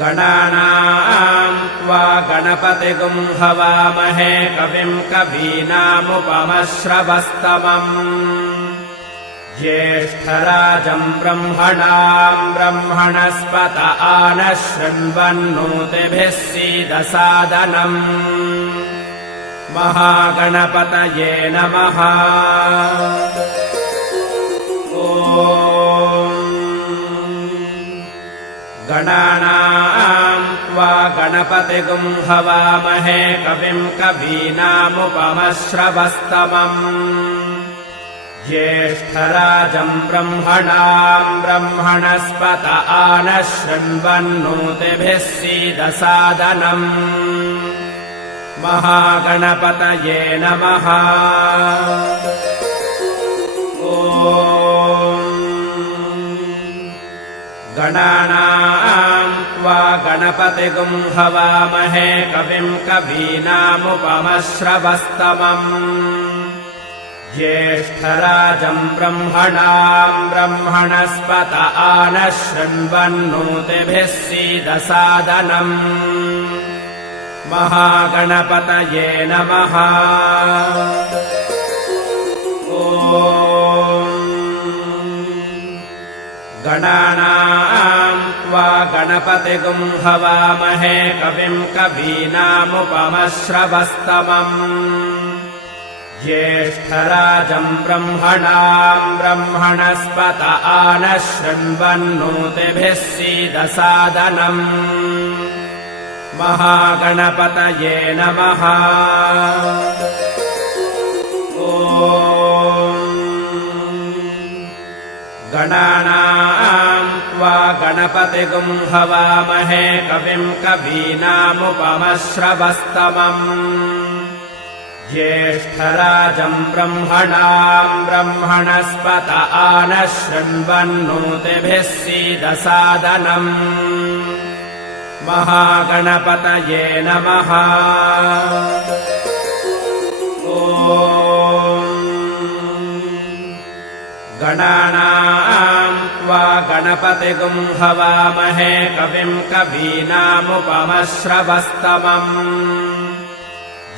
गणानाम् त्वा गणपतिगुम् हवामहे कविम् कवीनामुपमश्रवस्तमम्। ज्येष्ठराजम् ब्रह्मणाम् ब्रह्मणस्पत आनः शृण्वन्नोतिभिः सीदसादनम्। महागणपतये नमः गणानाम् त्वा गणपतिगुम् हवामहे कविम् कवीनामुपमश्रवस्तमम्। ज्येष्ठराजम् ब्रह्मणाम् ब्रह्मणस्पत आनः शृण्वन्नोतिभिः सीदसादनम्। महागणपतये नमः। गणानाम् त्वा गणपतिगुम् हवामहे कविम् कवीनामुपमश्रवस्तमम् ज्येष्ठराजम् ब्रह्मणाम् ब्रह्मणस्पत आनः शृण्वन्नोतिभिः सीदसादनम्। महागणपतये नमः। गणानाम् त्वा गणपतिगुम् हवामहे कविम् कवीनामुपमश्रवस्तमम्। ज्येष्ठराजम् ब्रह्मणाम् ब्रह्मणस्पत आनः शृण्वन्नोतिभिः सीदसादनम्। महागणपतये नमः गणपतिगुम् हवामहे कविम् कवीनामुपमश्रवस्तमम् ज्येष्ठराजम् ब्रह्मणाम् ब्रह्मणस्पत आनः शृण्वन्नोतिभिः सीदसादनम्। महागणपतये नमः। गणानाम् गणपतिगुम् हवामहे कविम् कवीनामुपमश्रवस्तमम्।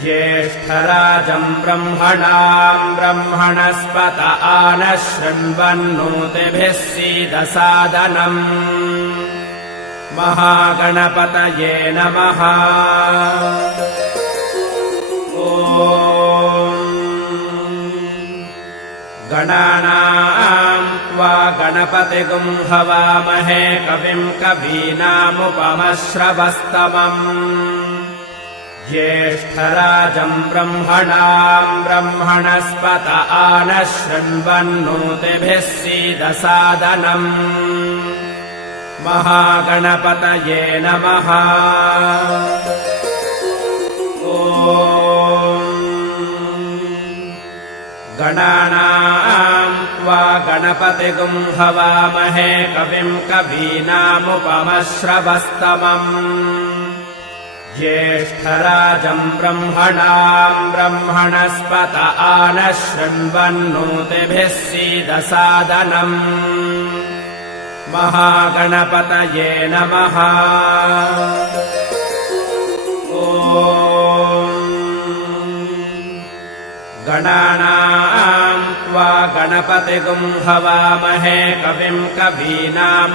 ज्येष्ठराजम् ब्रह्मणाम् ब्रह्मणस्पत आनः शृण्वन्नोतिभिः सीदसादनम्। महागणपतये नमः त्वा गणपतिगुम् हवामहे कविम् कवीनामुपमश्रवस्तमम्। ज्येष्ठराजम् ब्रह्मणाम् ब्रह्मणस्पत आनः शृण्वन्नोतिभिः सीदसादनम्। महागणपतये नमः। गणानाम् त्वा गणपतिगुम् हवामहे कविम् कवीनामुपमश्रवस्तमम्। ज्येष्ठराजम् ब्रह्मणाम् ब्रह्मणस्पत आनः शृण्वन्नोतिभिः सीदसादनम्। महागणपतये नमः। गणानाम् त्वा गणपतिगुम् हवामहे कविम् कवीनामुपमश्रवस्तमम्।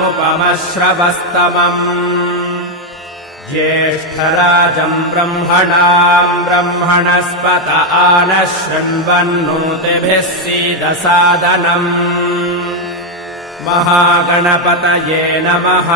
ज्येष्ठराजम् ब्रह्मणाम् ब्रह्मणस्पत आनः शृण्वन्नोतिभिः सीदसादनम्। महागणपतये नमः